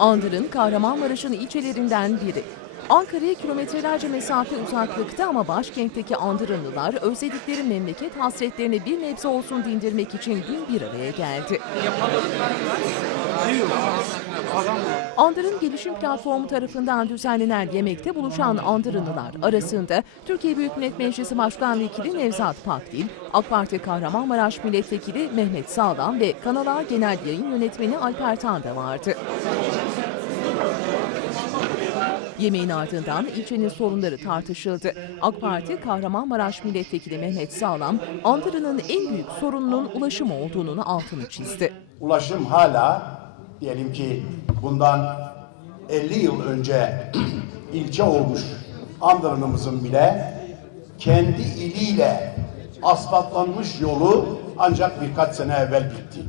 Andırın Kahramanmaraş'ın ilçelerinden biri. Ankara'ya kilometrelerce mesafe uzaklıkta ama başkentteki Andırınlılar özledikleri memleket hasretlerini bir nebze olsun dindirmek için dün bir araya geldi. Andırın Gelişim Platformu tarafından düzenlenen yemekte buluşan Andırınlılar arasında Türkiye Büyük Millet Meclisi Başkan Vekili Nevzat Pakdil, AK Parti Kahramanmaraş Milletvekili Mehmet Sağlam ve Kanal A Genel Yayın Yönetmeni Alper Tan da vardı. Yemeğin ardından ilçenin sorunları tartışıldı. AK Parti Kahramanmaraş Milletvekili Mehmet Sağlam, Andırı'nın en büyük sorununun ulaşım olduğunun altını çizdi. ulaşım hala diyelim ki bundan 50 yıl önce ilçe olmuş Andırınımızın bile kendi iliyle asfaltlanmış yolu ancak birkaç sene evvel bitti.